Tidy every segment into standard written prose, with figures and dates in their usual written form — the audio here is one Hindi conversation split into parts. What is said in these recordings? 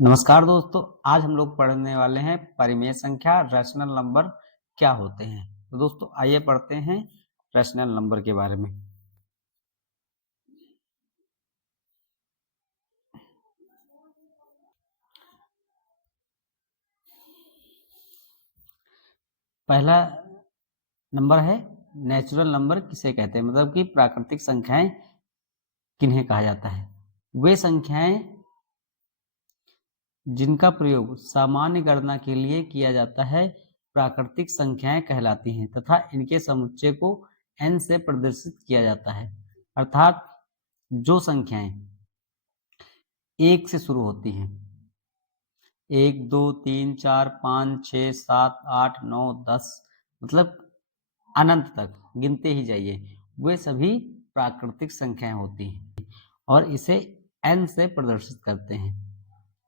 नमस्कार दोस्तों, आज हम लोग पढ़ने वाले हैं परिमेय संख्या रैशनल नंबर क्या होते हैं। तो दोस्तों आइए पढ़ते हैं रैशनल नंबर के बारे में। पहला नंबर है नेचुरल नंबर किसे कहते हैं, मतलब कि प्राकृतिक संख्याएं किन्हें कहा जाता है। वे संख्याएं जिनका प्रयोग सामान्य गणना के लिए किया जाता है प्राकृतिक संख्याएं कहलाती हैं तथा इनके समुच्चय को n से प्रदर्शित किया जाता है। अर्थात जो संख्याएं 1 से शुरू होती हैं, 1 2 3 4 5 6 7 8 9 10, मतलब अनंत तक गिनते ही जाइए, वे सभी प्राकृतिक संख्याएं होती हैं और इसे n से प्रदर्शित करते हैं।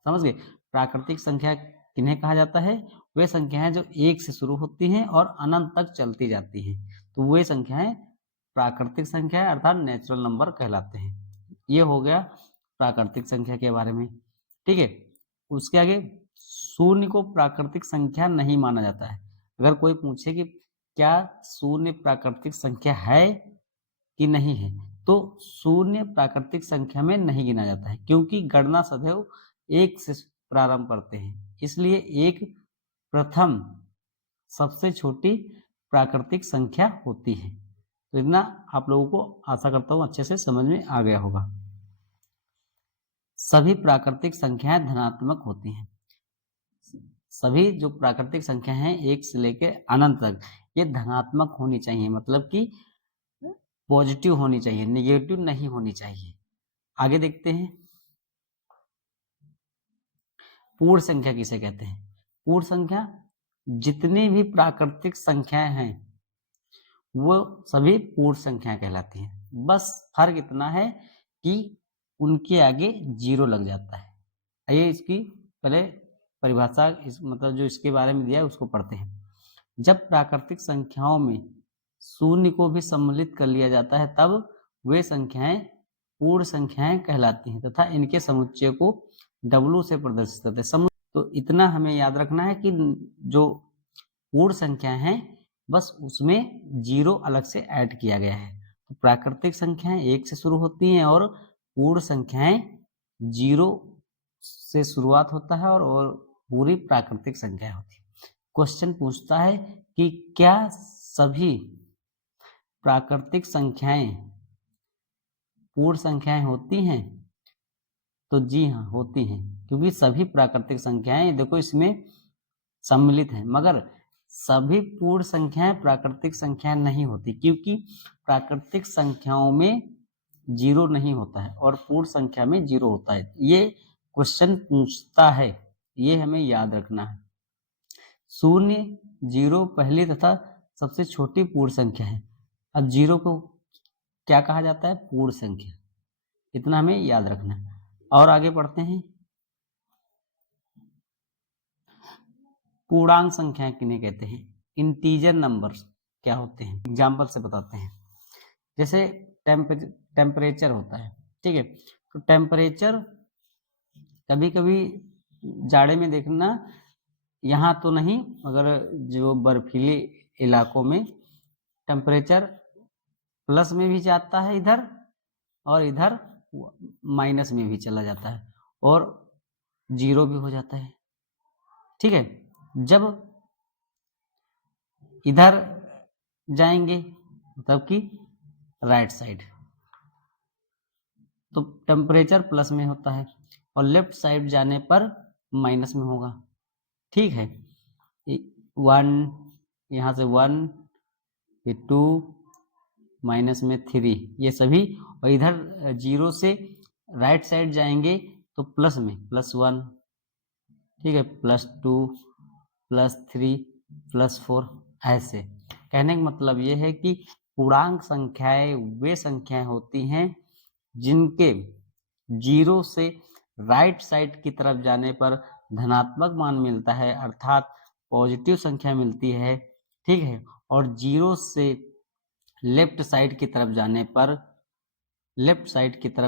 समझ गए? प्राकृतिक संख्या किन्हें कहा जाता है? वे संख्याएं जो 1 से शुरू होती हैं और अनंत तक चलती जाती हैं, तो वे संख्याएं प्राकृतिक संख्या अर्थात नेचुरल नंबर कहलाते हैं। ये हो गया प्राकृतिक संख्या के बारे में। ठीक है, उसके आगे शून्य को प्राकृतिक संख्या नहीं माना जाता है। अगर कोई पूछे कि क्या शून्य प्राकृतिक संख्या है कि नहीं है, तो शून्य प्राकृतिक संख्या में नहीं गिना जाता है, क्योंकि गणना सदैव 1 से प्रारंभ करते हैं, इसलिए एक प्रथम सबसे छोटी प्राकृतिक संख्या होती है। तो इतना आप लोगों को आशा करता हूं अच्छे से समझ में आ गया होगा। सभी प्राकृतिक संख्याएं धनात्मक होती हैं। सभी जो प्राकृतिक संख्या हैं 1 से लेकर अनंत तक, ये धनात्मक होनी चाहिए, मतलब कि पॉजिटिव होनी चाहिए, नेगेटिव नहीं होनी चाहिए। आगे देखते हैं पूर्ण संख्या किसे कहते हैं। पूर्ण संख्या जितनी भी प्राकृतिक संख्याएं हैं वो सभी पूर्ण संख्या कहलाती हैं। बस फर्क इतना है कि उनके आगे जीरो लग जाता है। आइए इसकी पहले परिभाषा मतलब जो इसके बारे में दिया है उसको पढ़ते हैं। जब प्राकृतिक संख्याओं में शून्य को भी सम्मिलित कर लिया जाता है तब वे संख्याएं पूर्ण संख्याएं कहलाती हैं तथा इनके समुच्चय को W से प्रदर्शित करते हैं। तो इतना हमें याद रखना है कि जो पूर्ण संख्या है बस उसमें जीरो अलग से ऐड किया गया है। तो प्राकृतिक संख्याएं 1 से शुरू होती हैं और पूर्ण संख्याएं 0 से शुरुआत होता है और पूरी प्राकृतिक संख्या होती है। क्वेश्चन पूछता है कि क्या सभी प्राकृतिक संख्याएं पूर्ण संख्याएं होती हैं? तो जी हाँ, होती हैं, क्योंकि सभी प्राकृतिक संख्याएं देखो इसमें सम्मिलित हैं, मगर सभी पूर्ण संख्याएं प्राकृतिक संख्या नहीं होती, क्योंकि प्राकृतिक संख्याओं में जीरो नहीं होता है और पूर्ण संख्या में जीरो होता है। ये क्वेश्चन पूछता है, ये हमें याद रखना है। शून्य, जीरो पहली तथा सबसे छोटी पूर्ण संख्या है। अब जीरो को क्या कहा जाता है? पूर्ण संख्या। इतना हमें याद रखना है। और आगे बढ़ते हैं। पूर्णांक संख्याएं किन्हें कहते हैं? इंटीजर नंबर्स क्या होते हैं? एग्जाम्पल से बताते हैं। जैसे टेम्परेचर होता है, ठीक है, तो टेम्परेचर कभी कभी जाड़े में देखना, यहाँ तो नहीं मगर जो बर्फीले इलाकों में टेम्परेचर प्लस में भी जाता है इधर और इधर माइनस में भी चला जाता है और जीरो भी हो जाता है। ठीक है, जब इधर जाएंगे मतलब कि राइट साइड तो टेम्परेचर प्लस में होता है और लेफ्ट साइड जाने पर माइनस में होगा। ठीक है, 1 यहाँ से 1, ये 2, माइनस में 3, ये सभी, और इधर जीरो से राइट साइड जाएंगे तो प्लस में +1, ठीक है, +2, +3, +4, ऐसे। कहने का मतलब ये है कि पूर्णांक संख्याएं वे संख्याएं होती हैं जिनके जीरो से राइट साइड की तरफ जाने पर धनात्मक मान मिलता है, अर्थात पॉजिटिव संख्या मिलती है। ठीक है, और जीरो से लेफ्ट साइड की तरफ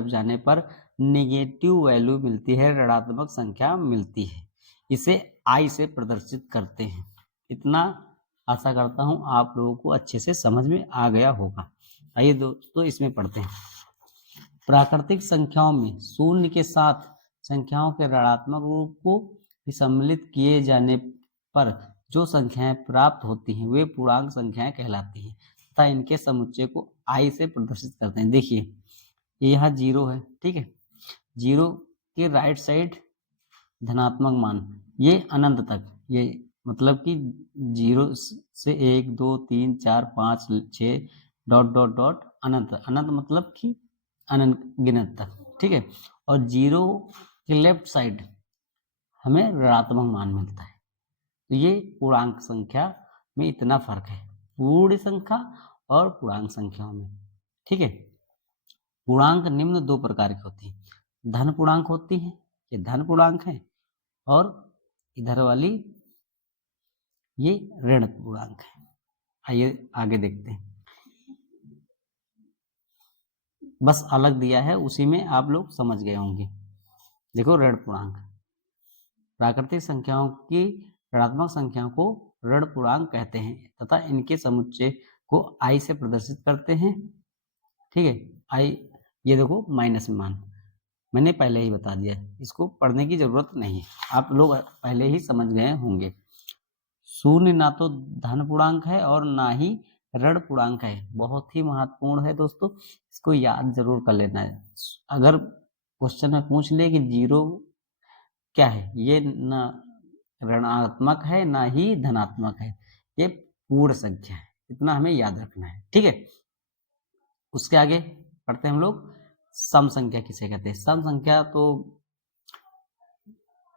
जाने पर नेगेटिव वैल्यू मिलती है, ऋणात्मक संख्या मिलती है, इसे आई से प्रदर्शित करते हैं। इतना आशा करता हूं आप लोगों को अच्छे से समझ में आ गया होगा। आइए दोस्तों इसमें पढ़ते हैं। प्राकृतिक संख्याओं में शून्य के साथ संख्याओं के ऋणात्मक रूप को भी सम्मिलित किए जाने पर जो संख्याएं प्राप्त होती हैं वे पूर्णांक संख्याएं कहलाती हैं तथा इनके समुच्चय को आई से प्रदर्शित करते हैं। देखिए यह 0 है, ठीक है, 0 के राइट साइड धनात्मक मान, ये अनंत तक, ये मतलब कि 0 से 1 2 3 4 5 6 डॉट डॉट डॉट अनंत, अनंत मतलब कि अनंत गिनत तक, ठीक है। और 0 के लेफ्ट साइड हमें ऋणात्मक मान मिलता है। तो ये पूर्णांक संख्या में इतना फर्क है, पूर्ण संख्या और पूर्णांक संख्याओं में, ठीक है। पूर्णांक निम्न दो प्रकार की होती है, धन पूर्णांक होती है, ये धन पूर्णांक है, और इधर वाली ये ऋण पूर्णांक है। आइए आगे देखते हैं, बस अलग दिया है उसी में आप लोग समझ गए होंगे। देखो ऋण पूर्णांक, प्राकृतिक संख्याओं की ऋणात्मक संख्याओं को ऋण पूर्णांक कहते हैं तथा इनके समुच्चय को आई से प्रदर्शित करते हैं, ठीक है। आई, ये देखो माइनस में मान, मैंने पहले ही बता दिया, इसको पढ़ने की जरूरत नहीं है, आप लोग पहले ही समझ गए होंगे। शून्य ना तो धन पूर्णांक है और ना ही ऋण पूर्णांक है, बहुत ही महत्वपूर्ण है दोस्तों, इसको याद जरूर कर लेना है। अगर क्वेश्चन में पूछ ले कि 0 क्या है, ये ना ऋणात्मक है ना ही धनात्मक है, ये पूर्ण संख्या है, इतना हमें याद रखना है, ठीक है। उसके आगे पढ़ते हैं हम लोग, सम संख्या किसे कहते हैं। सम संख्या तो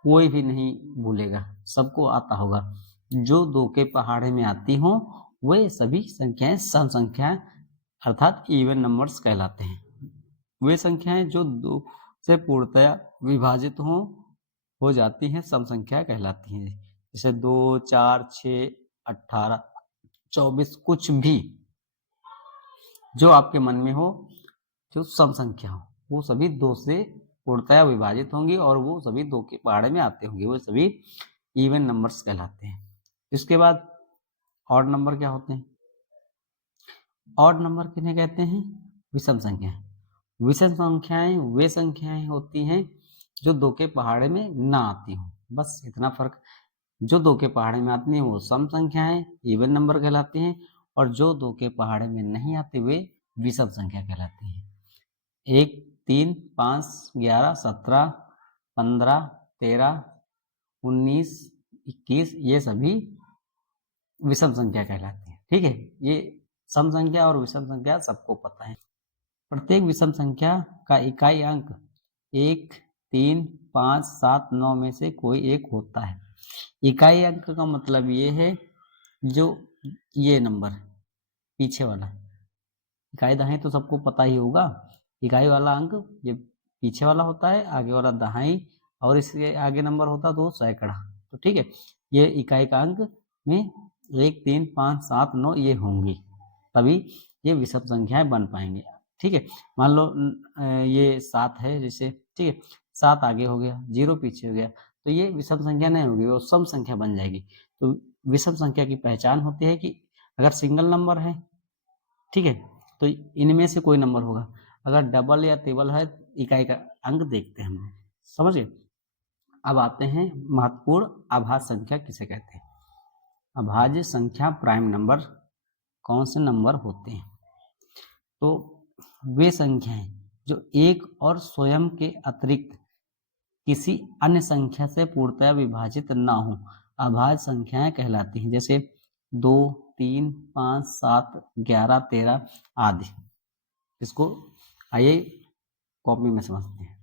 कोई भी नहीं भूलेगा, सबको आता होगा, जो 2 के पहाड़े में आती हो वे सभी संख्याएं सम संख्याएं अर्थात इवन नंबर्स कहलाते हैं। वे संख्याएं जो 2 से पूर्णतया विभाजित हो जाती हैं सम संख्या कहलाती हैं। जैसे 2 4 6 18 24, कुछ भी जो आपके मन में हो, जो सम संख्या हो, वो सभी 2 से पूर्णतया विभाजित होंगी और वो सभी 2 के पहाड़े में आते होंगे, वो सभी इवन नंबर्स कहलाते हैं। इसके बाद ऑड नंबर क्या होते हैं? ऑड नंबर किन्हें कहते हैं? विषम संख्याएं। विषम संख्याएं वे संख्याएं होती हैं जो 2 के पहाड़े में ना आती हो, बस इतना फर्क। जो 2 के पहाड़े में आती हैं वो सम संख्याएं इवन नंबर कहलाती हैं, और जो 2 के पहाड़े में नहीं आते वे विषम संख्या कहलाती हैं। 1 3 5 11 17 15 13 19 21 ये सभी विषम संख्या कहलाती है, ठीक है। ये सम संख्या और विषम संख्या सबको पता है। प्रत्येक विषम संख्या का इकाई अंक 1 3 5 7 9 में से कोई एक होता है। इकाई अंक का मतलब ये है, जो ये नंबर पीछे वाला, इकाई दहाई तो सबको पता ही होगा, इकाई वाला अंक ये पीछे वाला होता है, आगे वाला दहाई, और इसके आगे नंबर होता तो सैकड़ा, तो ठीक है। ये इकाई का अंक में 1 3 5 7 9 ये होंगी, तभी ये विषम संख्याएं बन पाएंगे, ठीक है। मान लो ये 7 है जैसे, ठीक है, 7 आगे हो गया, 0 पीछे हो गया, तो ये विषम संख्या नहीं होगी, वो सम संख्या बन जाएगी। तो विषम संख्या की पहचान होती है कि अगर सिंगल नंबर है, ठीक है, तो इनमें से कोई नंबर होगा, अगर डबल या ट्रिपल है इकाई का अंक देखते हैं हम, समझ गए। अब आते हैं महत्वपूर्ण अभाज्य संख्या किसे कहते हैं। अभाज्य संख्या प्राइम नंबर कौन से नंबर होते हैं? तो वे संख्याएं जो एक और स्वयं के अतिरिक्त किसी अन्य संख्या से पूर्णतया विभाजित ना हो अभाज्य संख्याएं कहलाती हैं। जैसे 2 3 5 7 11 13 आदि। इसको आइए कॉपी में समझते हैं।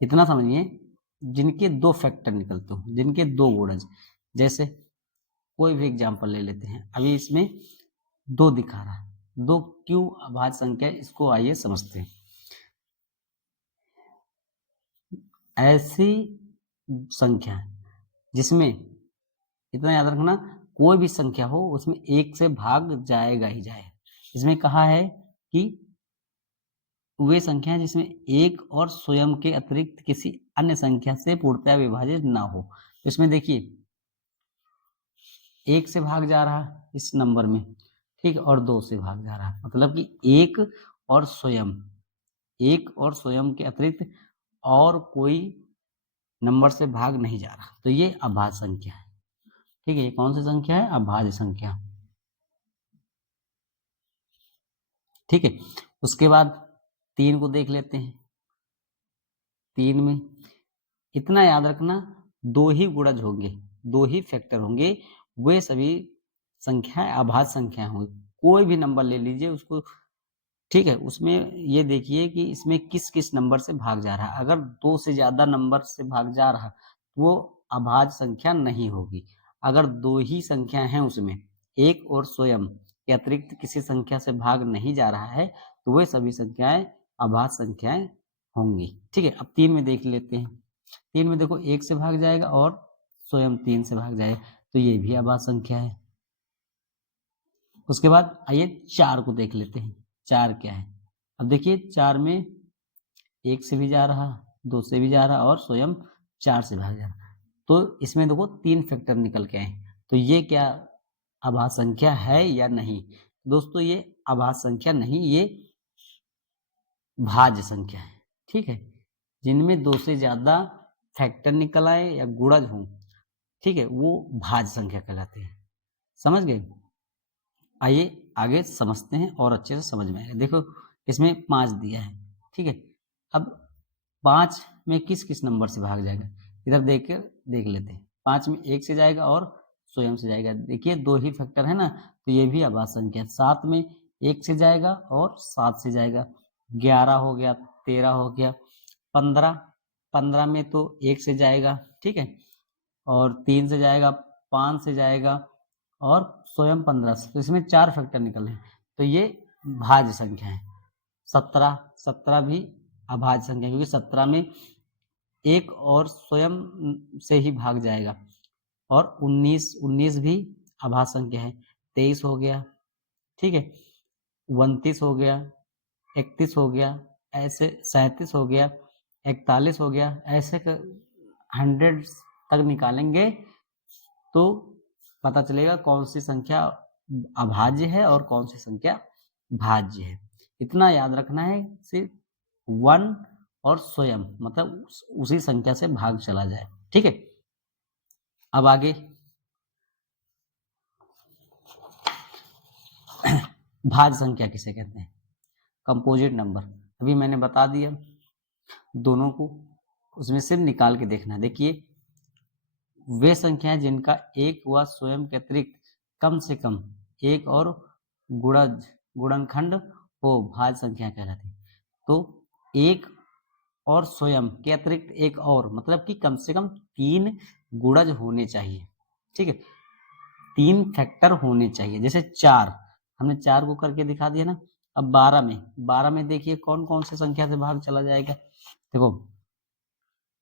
इतना समझिए, जिनके 2 फैक्टर निकलते हो, जिनके 2 गुणज, जैसे कोई भी एग्जाम्पल ले लेते हैं, अभी इसमें 2 दिखा रहा है, 2 क्यों अभाज्य संख्या, इसको आइए समझते हैं। ऐसी संख्या जिसमें, इतना याद रखना, कोई भी संख्या हो उसमें 1 से भाग जाएगा ही जाए। इसमें कहा है कि वे संख्याएं जिसमें एक और स्वयं के अतिरिक्त किसी अन्य संख्या से पूर्णतया विभाजित ना हो। तो इसमें देखिए 1 से भाग जा रहा है इस नंबर में, ठीक है, और 2 से भाग जा रहा है, मतलब कि एक और स्वयं के अतिरिक्त और कोई नंबर से भाग नहीं जा रहा, तो ये अभाज्य संख्या है। ठीक है, ये कौन सी संख्या है? अभाज्य संख्या। ठीक है, उसके बाद 3 को देख लेते हैं। 3 में इतना याद रखना, 2 ही गुणज होंगे, 2 ही फैक्टर होंगे, वे सभी संख्याएं अभाज्य संख्याएं होंगी। कोई भी नंबर ले लीजिए उसको, ठीक है, उसमें ये देखिए कि इसमें किस किस नंबर से भाग जा रहा है। अगर 2 से ज्यादा नंबर से भाग जा रहा तो वो अभाज्य संख्या नहीं होगी। अगर 2 ही संख्या हैं उसमें, एक और स्वयं के अतिरिक्त किसी संख्या से भाग नहीं जा रहा है, तो वे सभी संख्याएं अभाज्य संख्याएं होंगी। ठीक है, अब 3 में देख लेते हैं। 3 में देखो 1 से भाग जाएगा और स्वयं 3 से भाग जाएगा, तो ये भी अभाज्य संख्या है। उसके बाद आइए 4 को देख लेते हैं। 4 क्या है? अब देखिए 4 में 1 से भी जा रहा, 2 से भी जा रहा और स्वयं 4 से भाग जा रहा, तो इसमें देखो 3 फैक्टर निकल के आए। तो ये क्या अभाज्य संख्या है या नहीं? दोस्तों ये अभाज्य संख्या नहीं, ये भाज्य संख्या है। ठीक है, जिनमें 2 से ज्यादा फैक्टर निकल आए या गुणज हो, ठीक है, वो भाज्य संख्या कहलाते हैं। समझ गए? आइए आगे समझते हैं और अच्छे से समझ में आएगा। देखो इसमें 5 दिया है, ठीक है, अब 5 में किस किस नंबर से भाग जाएगा, इधर देख लेते हैं। 5 में 1 से जाएगा और स्वयं से जाएगा। देखिए 2 ही फैक्टर है ना, तो ये भी अभाज्य संख्या है। 7 में 1 से जाएगा और 7 से जाएगा। 11 हो गया, 13 हो गया, 15 में तो 1 से जाएगा, ठीक है, और 3 से जाएगा, 5 से जाएगा और स्वयं 15 से, तो इसमें 4 फैक्टर निकले, तो ये भाज्य संख्या है। 17 भी अभाज्य संख्या, क्योंकि 17 में एक और स्वयं से ही भाग जाएगा। और 19 भी अभाज्य संख्या है। 23 हो गया, ठीक है, 29 हो गया, 31 हो गया, ऐसे 37 हो गया, 41 हो गया, ऐसे 100 तक निकालेंगे तो पता चलेगा कौन सी संख्या अभाज्य है और कौन सी संख्या भाज्य है। इतना याद रखना है, सिर्फ 1 और स्वयं, मतलब उसी संख्या से भाग चला जाए। ठीक है, अब आगे भाज्य संख्या किसे कहते हैं? Composite number. अभी मैंने बता दिया दोनों को, उसमें सिर्फ निकाल के देखना है। देखिए वे संख्याएं जिनका एक व स्वयं के अतिरिक्त कम से कम एक और गुणनखंड हो, भाज्य संख्या कहलाती है। तो एक और स्वयं के अतिरिक्त एक और, मतलब कि कम से कम 3 गुणज होने चाहिए। ठीक है, 3 फैक्टर होने चाहिए। जैसे 4, हमने 4 को करके दिखा दिया ना। अब 12 में देखिए कौन कौन सी संख्या से भाग चला जाएगा। देखो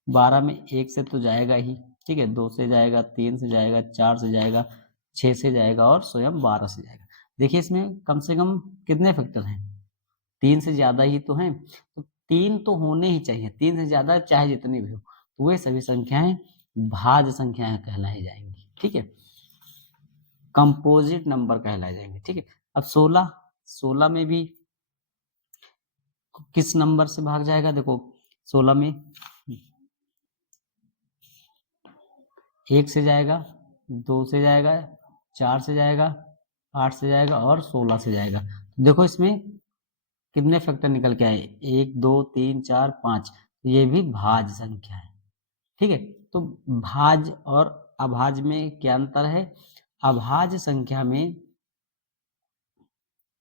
12 में 1 से तो जाएगा ही, ठीक है, 2 से जाएगा, 3 से जाएगा, 4 से जाएगा, 6 से जाएगा और स्वयं 12 से जाएगा। देखिए इसमें कम से कम कितने फैक्टर हैं? 3 से ज्यादा ही तो हैं, तो 3 तो होने ही चाहिए। 3 से ज्यादा चाहे जितनी भी हो, तो वे सभी संख्याएं भाज्य संख्याएं कहलाई जाएंगी। ठीक है, कंपोजिट नंबर कहलाए जाएंगे। ठीक है, अब 16 में भी किस नंबर से भाग जाएगा? देखो 16 में 1 से जाएगा, 2 से जाएगा, 4 से जाएगा, 8 से जाएगा और 16 से जाएगा। देखो इसमें कितने फैक्टर निकल के आए? 1 2 3 4 5, ये भी भाज्य संख्या है। ठीक है, तो भाज्य और अभाज्य में क्या अंतर है? अभाज्य संख्या में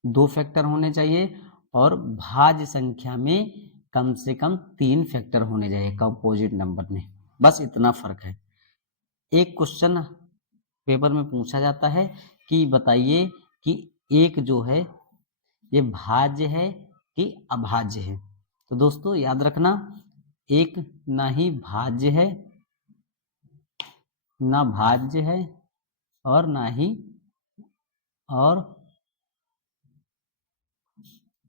2 फैक्टर होने चाहिए और भाज्य संख्या में कम से कम 3 फैक्टर होने चाहिए कंपोजिट नंबर में। बस इतना फर्क है। एक क्वेश्चन पेपर में पूछा जाता है कि बताइए कि एक जो है ये भाज्य है कि अभाज्य है। तो दोस्तों याद रखना, एक ना ही भाज्य है, ना भाज्य है और ना ही और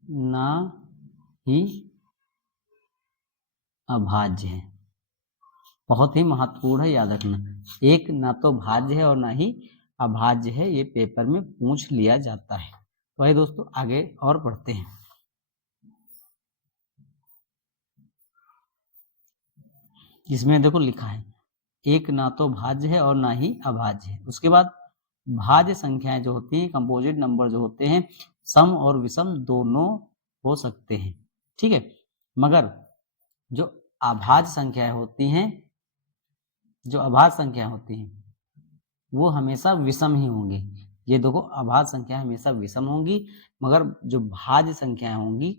ना ही अभाज्य है। बहुत ही महत्वपूर्ण है, याद रखना। एक ना तो भाज्य है और ना ही अभाज्य है, ये पेपर में पूछ लिया जाता है। तो भाई दोस्तों आगे और पढ़ते हैं। इसमें देखो लिखा है एक ना तो भाज्य है और ना ही अभाज्य है। उसके बाद भाज्य संख्याएं जो होती हैं, कंपोजिट नंबर जो होते हैं, सम और विषम दोनों हो सकते हैं, ठीक है। मगर जो अभाज्य संख्याएं होती हैं, जो अभाज्य संख्याएं होती हैं वो हमेशा विषम ही होंगी। ये देखो अभाज्य संख्याएं हमेशा विषम होंगी, मगर जो भाज्य संख्याएं होंगी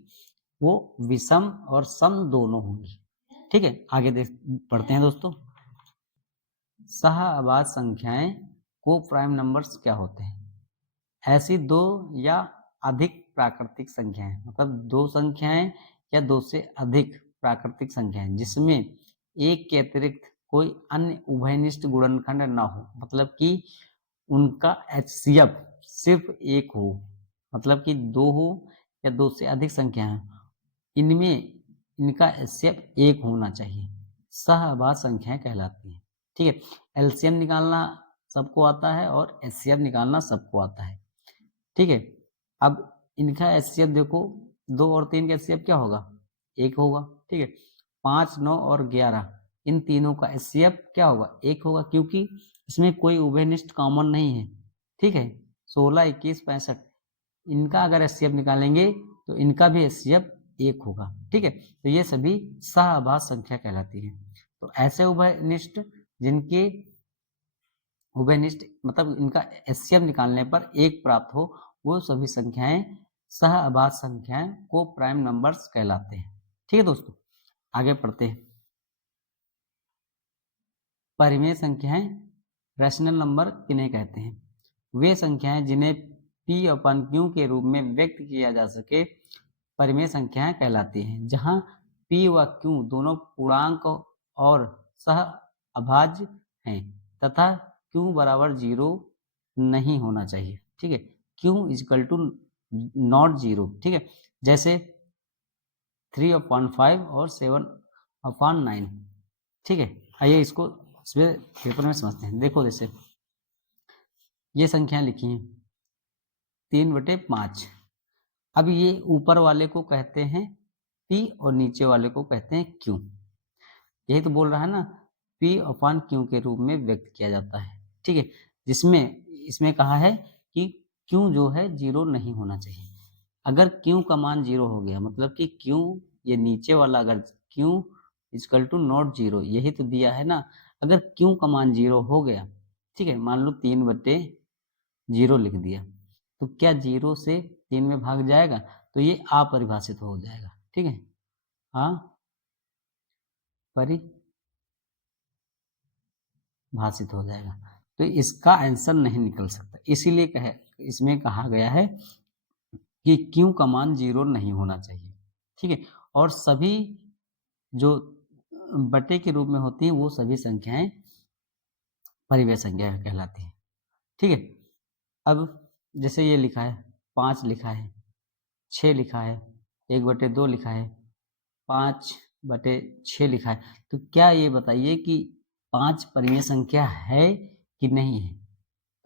वो विषम और सम दोनों होंगी, ठीक है। आगे पढ़ते हैं दोस्तों। सह अभाज्य संख्याएं को प्राइम नंबर्स क्या होते हैं? ऐसी दो या अधिक प्राकृतिक संख्याएं, मतलब दो संख्याएं या दो से अधिक प्राकृतिक संख्याएं जिसमें एक के अतिरिक्त कोई अन्य उभयनिष्ठ गुणनखंड ना हो, मतलब कि उनका HCF सिर्फ एक हो, मतलब कि दो हो या दो से अधिक संख्याएं, इनमें इनका HCF एक होना चाहिए, सहअभाज्य संख्याएं कहलाती हैं, ठीक है। LCM निकालना सबको आता है और HCF निकालना सबको आता है, ठीक है। अब इनका HCF देखो, 2 और 3 का HCF क्या होगा? 1 होगा, ठीक है। 5, 9 और 11 इन तीनों का HCF क्या होगा? 1 होगा, क्योंकि इसमें कोई उभयनिष्ठ कॉमन नहीं है, ठीक है। 16, 21, 65 इनका अगर HCF निकालेंगे तो इनका भी HCF 1 होगा, ठीक है। तो ये सभी सहअभाज्य संख्या कहलाती है। तो ऐसे उभयनिष्ठ जिनके उभयनिष्ठ मतलब इनका HCF निकालने पर 1 प्राप्त हो, वो सभी संख्याएं सहअभाज्य संख्याएं को प्राइम नंबर्स कहलाते हैं, ठीक है दोस्तों। आगे पढ़ते हैं। परिमेय संख्याएं रैशनल नंबर किन्हें कहते हैं? वे संख्याएं जिन्हें P/Q के रूप में व्यक्त किया जा सके परिमेय संख्याएं कहलाती हैं, जहां P व Q दोनों पूर्णांक और सहअभाज्य हैं तथा Q बराबर 0 नहीं होना चाहिए, ठीक है। Q इक्वल टू नॉट 0, ठीक है। जैसे 3/5 और 7/9, ठीक है। आइए इसको इसमें पेपर में समझते हैं। देखो जैसे ये संख्या लिखी है 3/5। अब ये ऊपर वाले को कहते हैं P और नीचे वाले को कहते हैं Q। यही तो बोल रहा है ना, P/Q के रूप में व्यक्त किया जाता है, ठीक है। जिसमें इसमें कहा है कि Q जो है 0 नहीं होना चाहिए। अगर Q का मान 0 हो गया, मतलब कि Q ये नीचे वाला अगर Q इक्वल टू नॉट 0, यही तो दिया है ना। अगर Q का मान 0 हो गया, ठीक है, मान लो 3/0 लिख दिया, तो क्या 0 से 3 में भाग जाएगा? तो ये अपरिभाषित हो जाएगा, ठीक है। हाँ, परिभाषित हो जाएगा, तो इसका आंसर नहीं निकल सकता। इसीलिए इसमें कहा गया है कि Q का मान 0 नहीं होना चाहिए, ठीक है। और सभी जो बटे के रूप में होती हैं वो सभी संख्याएं परिमेय संख्या कहलाती हैं, ठीक है। अब जैसे ये लिखा है 5 लिखा है, 6 लिखा है, 1/2 लिखा है, 5/6 लिखा है, तो क्या ये बताइए कि 5 परिमेय संख्या है कि नहीं है?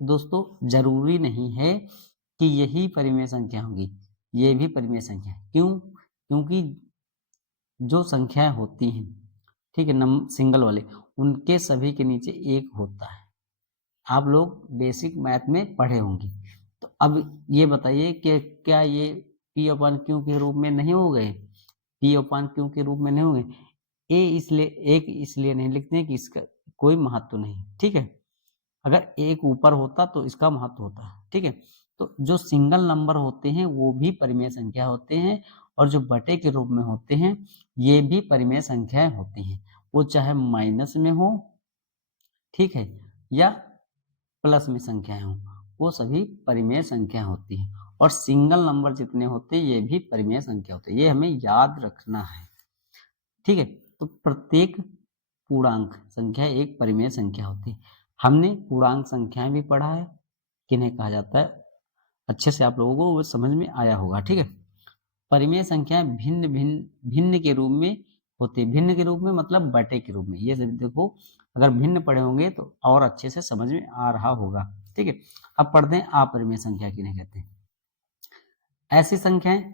तो दोस्तों जरूरी नहीं है कि यही परिमेय संख्या होगी, ये भी परिमेय संख्या है। क्यों? क्योंकि जो संख्याएं होती हैं, ठीक है, सिंगल वाले, उनके सभी के नीचे 1 होता है। आप लोग बेसिक मैथ में पढ़े होंगे। तो अब ये बताइए कि क्या ये P/Q के रूप में नहीं हो गए? P/Q के रूप में नहीं हो गए। एक इसलिए नहीं लिखते हैं कि इसका कोई महत्व नहीं, ठीक है। अगर एक ऊपर होता तो इसका महत्व होता, ठीक है। तो जो सिंगल नंबर होते हैं वो भी परिमेय संख्या होते हैं, और जो बटे के रूप में होते हैं ये भी परिमेय संख्याएं होती हैं, वो चाहे माइनस में हो, ठीक है, या प्लस में संख्याएं हो, वो सभी परिमेय संख्या होती हैं। और सिंगल नंबर जितने होते हैं ये भी परिमेय संख्या होते हैं, ये हमें याद रखना है, ठीक है। तो प्रत्येक पूर्णांक संख्या एक परिमेय संख्या होती है। हमने पूर्णांक संख्याएं भी पढ़ा है, किन्हें कहा जाता है, अच्छे से आप लोगों को वो समझ में आया होगा, ठीक है। परिमेय संख्याएं भिन्न भिन्न भिन्न के रूप में होती है। भिन्न के रूप में मतलब बटे के रूप में। ये सभी देखो, अगर भिन्न पढ़े होंगे तो और अच्छे से समझ में आ रहा होगा। ठीक है, अब पढ़ते हैं अपरिमेय संख्या किन्हें कहते हैं। ऐसी संख्याएं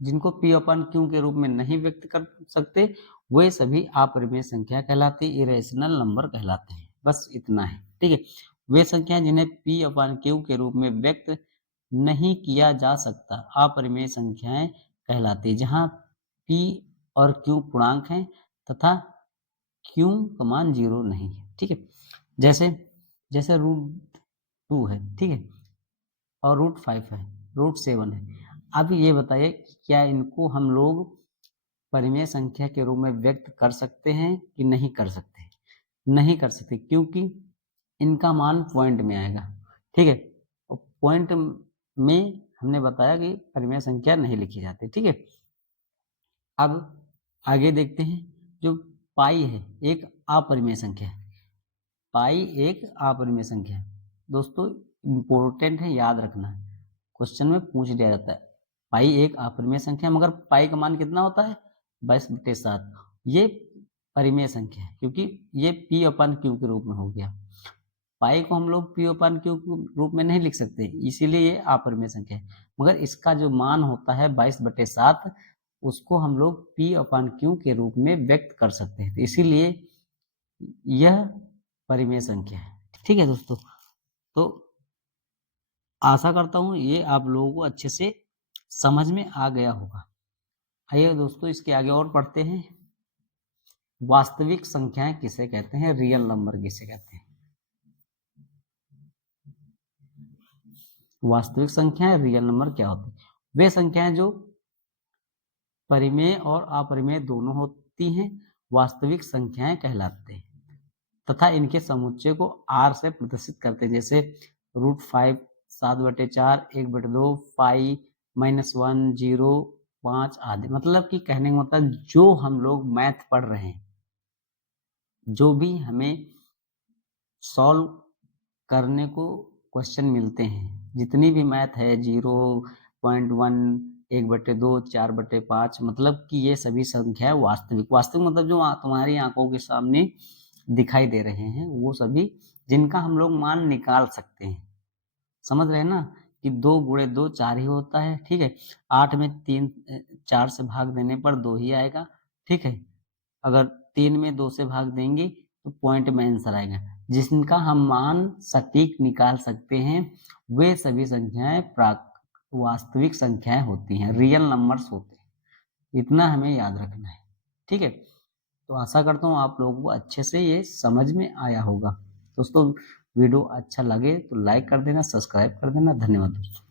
जिनको p अपन q के रूप में नहीं व्यक्त कर सकते वे सभी अपरिमेय संख्या कहलाती, इरेशनल नंबर कहलाते हैं। बस इतना है। ठीक है, वे संख्याएं जिन्हें p अपन q के रूप में व्यक्त नहीं किया जा सकता अपरिमेय संख्याएं कहलाती, जहां p और q पूर्णांक हैं तथा q का मान 0 नहीं है। ठीक है, जैसे जैसे √2 है, ठीक है, और √5 है, √7 है। अब ये बताइए कि क्या इनको हम लोग परिमेय संख्या के रूप में व्यक्त कर सकते हैं कि नहीं कर सकते? नहीं कर सकते, क्योंकि इनका मान पॉइंट में आएगा। ठीक है, और पॉइंट में हमने बताया कि परिमेय संख्या नहीं लिखी जाती। ठीक है, अब आगे देखते हैं। जो पाई है एक अपरिमेय संख्या है। पाई एक अपरिमेय संख्या है। दोस्तों इंपॉर्टेंट है, याद रखना है, क्वेश्चन में पूछ लिया जाता है। पाई एक अपरिमेय संख्या, मगर पाई का मान कितना होता है? 22/7। ये परिमेय संख्या है क्योंकि ये p अपन q के रूप में हो गया। पाई को हम लोग p अपन q के रूप में नहीं लिख सकते, इसीलिए ये अपरिमेय संख्या है। मगर इसका जो मान होता है 22/7, उसको हम लोग p अपन q के रूप में व्यक्त कर सकते हैं, इसीलिए यह परिमेय संख्या है। ठीक है दोस्तों, तो आशा करता हूँ ये आप लोगों को अच्छे से समझ में आ गया होगा। आइए दोस्तों इसके आगे और पढ़ते हैं। वास्तविक संख्याएं किसे कहते हैं? रियल नंबर किसे कहते हैं? वास्तविक संख्याएं, रियल नंबर क्या होते हैं? वे संख्याएं जो परिमेय और अपरिमेय दोनों होती हैं वास्तविक संख्याएं कहलाते हैं तथा इनके समुच्चय को r से प्रदर्शित करते हैं, जैसे √5, 7/4, 1/2, पाई, -1, 0, 5 आदि। मतलब कि कहने का मतलब जो हम लोग मैथ पढ़ रहे हैं, जो भी हमें सॉल्व करने को क्वेश्चन मिलते हैं, जितनी भी मैथ है 0.1, 1/2, 4/5, मतलब कि ये सभी संख्या वास्तविक मतलब जो तुम्हारी आंखों के सामने दिखाई दे रहे हैं वो सभी जिनका हम लोग मान निकाल सकते हैं। समझ रहे हैं ना कि 2 × 2 4 ही होता है। ठीक है, 8 में 4 से भाग देने पर 2 ही आएगा। ठीक है, अगर 3 में 2 से भाग देंगे तो पॉइंट में आंसर आएगा। जिनका हम मान सटीक निकाल सकते हैं वे सभी संख्याएं वास्तविक संख्याएं होती हैं, रियल नंबर्स होते हैं। इतना हमें याद रखना है। ठीक है, तो आशा करता हूँ आप लोगों को अच्छे से ये समझ में आया होगा। दोस्तों वीडियो अच्छा लगे तो लाइक कर देना, सब्सक्राइब कर देना। धन्यवाद दोस्तों।